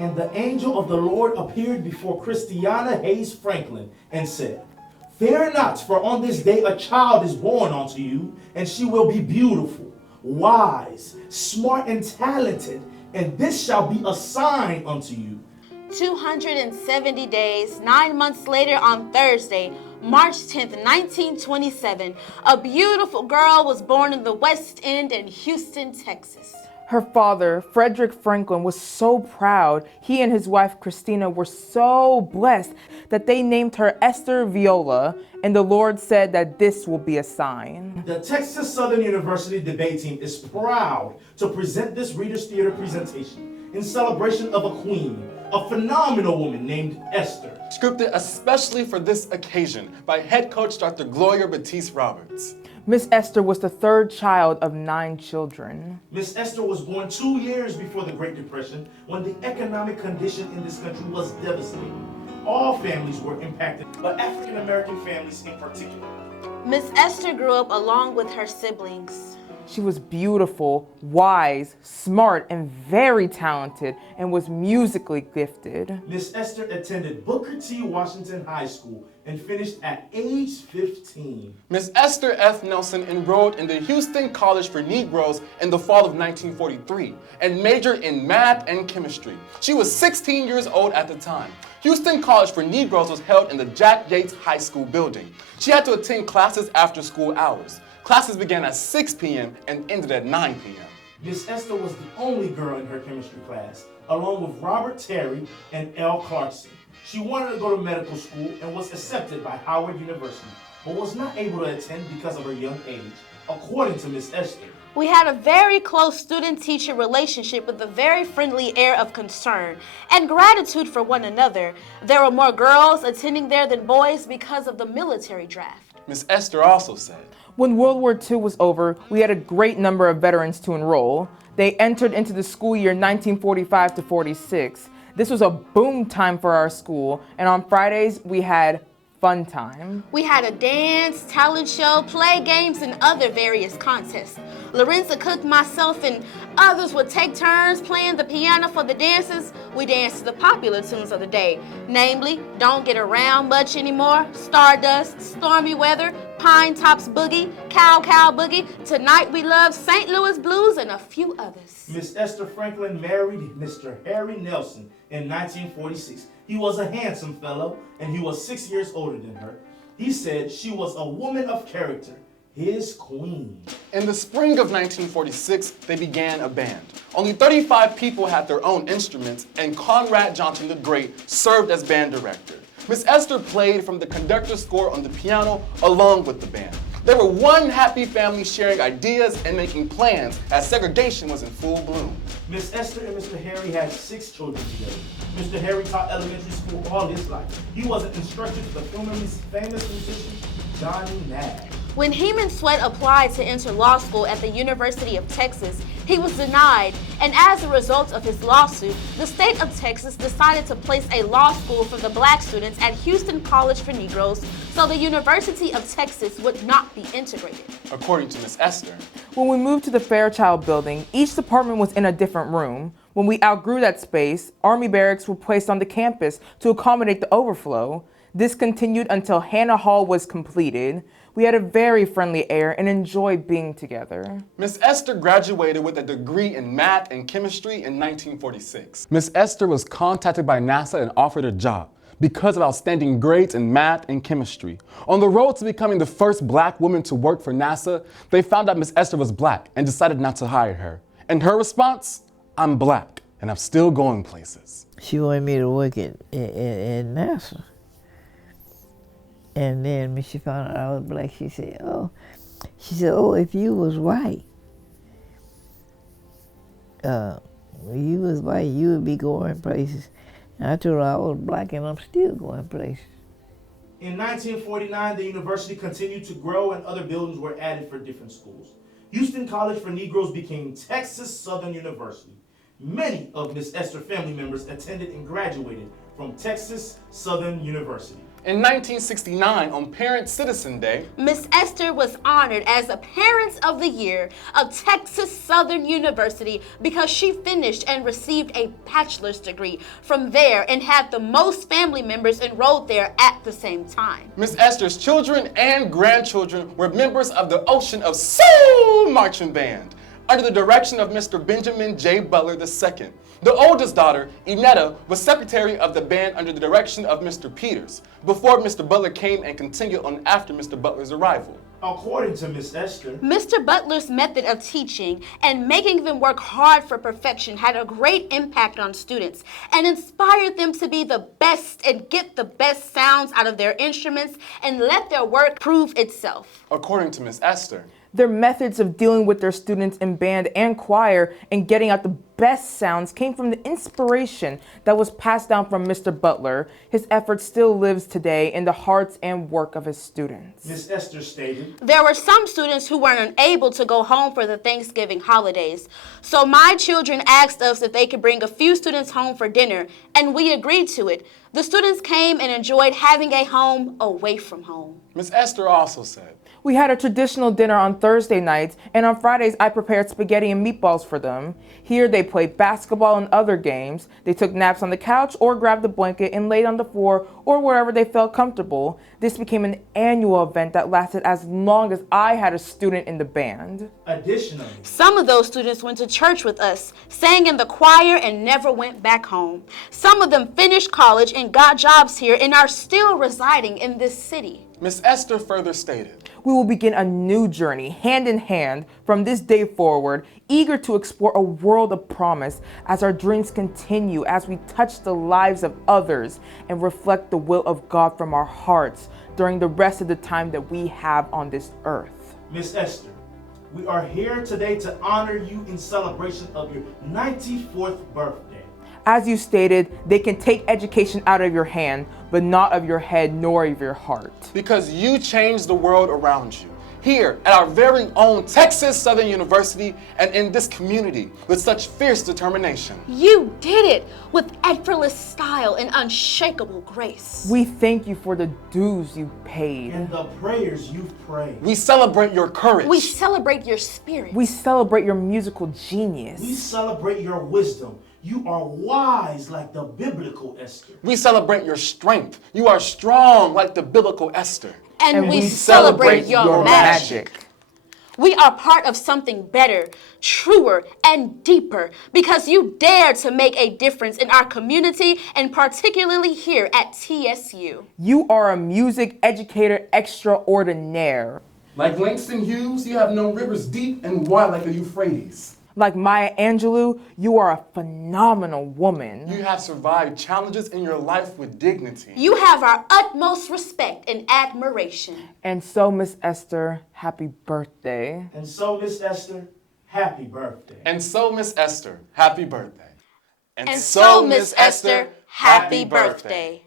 And the angel of the Lord appeared before Christiana Hayes Franklin and said, "Fear not, for on this day a child is born unto you, and she will be beautiful, wise, smart, and talented, and this shall be a sign unto you." 270 days, 9 months later on Thursday, March 10th, 1927, a beautiful girl was born in the West End in Houston, Texas. Her father, Frederick Franklin, was so proud. He and his wife, Christina, were so blessed that they named her Esther Viola, and the Lord said that this will be a sign. The Texas Southern University debate team is proud to present this Reader's Theater presentation in celebration of a queen, a phenomenal woman named Esther. Scripted especially for this occasion by head coach Dr. Gloria Batiste Roberts. Miss Esther was the third child of 9 children. Miss Esther was born 2 years before the Great Depression, when the economic condition in this country was devastating. All families were impacted, but African American families in particular. Miss Esther grew up along with her siblings. She was beautiful, wise, smart, and very talented, and was musically gifted. Miss Esther attended Booker T. Washington High School and finished at age 15. Miss Esther F. Nelson enrolled in the Houston College for Negroes in the fall of 1943 and majored in math and chemistry. She was 16 years old at the time. Houston College for Negroes was held in the Jack Yates High School building. She had to attend classes after school hours. Classes began at 6 p.m. and ended at 9 p.m. Miss Esther was the only girl in her chemistry class, along with Robert Terry and L. Clarkson. She wanted to go to medical school and was accepted by Howard University, but was not able to attend because of her young age, according to Miss Esther. We had a very close student-teacher relationship with a very friendly air of concern and gratitude for one another. There were more girls attending there than boys because of the military draft. Miss Esther also said, When World War II was over, we had a great number of veterans to enroll. They entered into the school year 1945 to 46. This was a boom time for our school, and on Fridays we had fun time. We had a dance, talent show, play games, and other various contests. Lorenza cooked, myself, and others would take turns playing the piano for the dances. We danced to the popular tunes of the day, namely Don't Get Around Much Anymore, Stardust, Stormy Weather, Pine Tops Boogie, Cow Cow Boogie, Tonight We Love, St. Louis Blues, and a few others. Miss Esther Franklin married Mr. Harry Nelson in 1946. He was a handsome fellow, and he was 6 years older than her. He said she was a woman of character, his queen. In the spring of 1946, they began a band. Only 35 people had their own instruments, and Conrad Johnson the Great served as band director. Miss Esther played from the conductor's score on the piano along with the band. They were one happy family sharing ideas and making plans as segregation was in full bloom. Miss Esther and Mr. Harry had 6 children together. Mr. Harry taught elementary school all his life. He was an instructor to the famous musician Johnny Nash. When Heman Sweat applied to enter law school at the University of Texas, he was denied, and as a result of his lawsuit, the state of Texas decided to place a law school for the black students at Houston College for Negroes, so the University of Texas would not be integrated. According to Miss Esther, When we moved to the Fairchild building, each department was in a different room. When we outgrew that space, Army barracks were placed on the campus to accommodate the overflow. This continued until Hannah Hall was completed. We had a very friendly air and enjoyed being together. Miss Esther graduated with a degree in math and chemistry in 1946. Miss Esther was contacted by NASA and offered a job because of outstanding grades in math and chemistry. On the road to becoming the first black woman to work for NASA, they found out Miss Esther was black and decided not to hire her. And her response? I'm black, and I'm still going places. She wanted me to work at NASA. And then when she found out I was black, she said, oh, if you was white, you would be going places. And I told her I was black and I'm still going places. In 1949, the university continued to grow and other buildings were added for different schools. Houston College for Negroes became Texas Southern University. Many of Miss Esther family members attended and graduated from Texas Southern University. In 1969, on Parent Citizen Day, Miss Esther was honored as the Parents of the Year of Texas Southern University because she finished and received a bachelor's degree from there and had the most family members enrolled there at the same time. Miss Esther's children and grandchildren were members of the Ocean of Soul Marching Band under the direction of Mr. Benjamin J. Butler II. The oldest daughter, Inetta, was secretary of the band under the direction of Mr. Peters, before Mr. Butler came and continued on after Mr. Butler's arrival. According to Miss Esther, Mr. Butler's method of teaching and making them work hard for perfection had a great impact on students and inspired them to be the best and get the best sounds out of their instruments and let their work prove itself. According to Miss Esther, Their methods of dealing with their students in band and choir and getting out the best sounds came from the inspiration that was passed down from Mr. Butler. His effort still lives today in the hearts and work of his students. Miss Esther stated, There were some students who were unable to go home for the Thanksgiving holidays. So my children asked us if they could bring a few students home for dinner, and we agreed to it. The students came and enjoyed having a home away from home. Miss Esther also said, We had a traditional dinner on Thursday nights, and on Fridays I prepared spaghetti and meatballs for them. Here they played basketball and other games. They took naps on the couch or grabbed a blanket and laid on the floor or wherever they felt comfortable. This became an annual event that lasted as long as I had a student in the band. additionally, Some of those students went to church with us, sang in the choir, and never went back home. Some of them finished college and got jobs here and are still residing in this city. Miss Esther further stated, We will begin a new journey, hand in hand, from this day forward, eager to explore a world of promise as our dreams continue, as we touch the lives of others and reflect the will of God from our hearts during the rest of the time that we have on this earth. Miss Esther, we are here today to honor you in celebration of your 94th birthday. As you stated, they can take education out of your hand, but not of your head nor of your heart. because you changed the world around you. Here at our very own Texas Southern University and in this community with such fierce determination. You did it with effortless style and unshakable grace. We thank you for the dues you paid. And the prayers you've prayed. We celebrate your courage. We celebrate your spirit. We celebrate your musical genius. We celebrate your wisdom. You are wise like the biblical Esther. We celebrate your strength. You are strong like the biblical Esther. and we celebrate your magic. We are part of something better, truer, and deeper because you dare to make a difference in our community and particularly here at TSU. You are a music educator extraordinaire. Like Langston Hughes, you have known rivers deep and wide like the Euphrates. Like Maya Angelou, you are a phenomenal woman. You have survived challenges in your life with dignity. You have our utmost respect and admiration. And so, Miss Esther, happy birthday. And so, Miss Esther, happy birthday. And so, Miss Esther, happy birthday. And so, Miss Esther, happy birthday.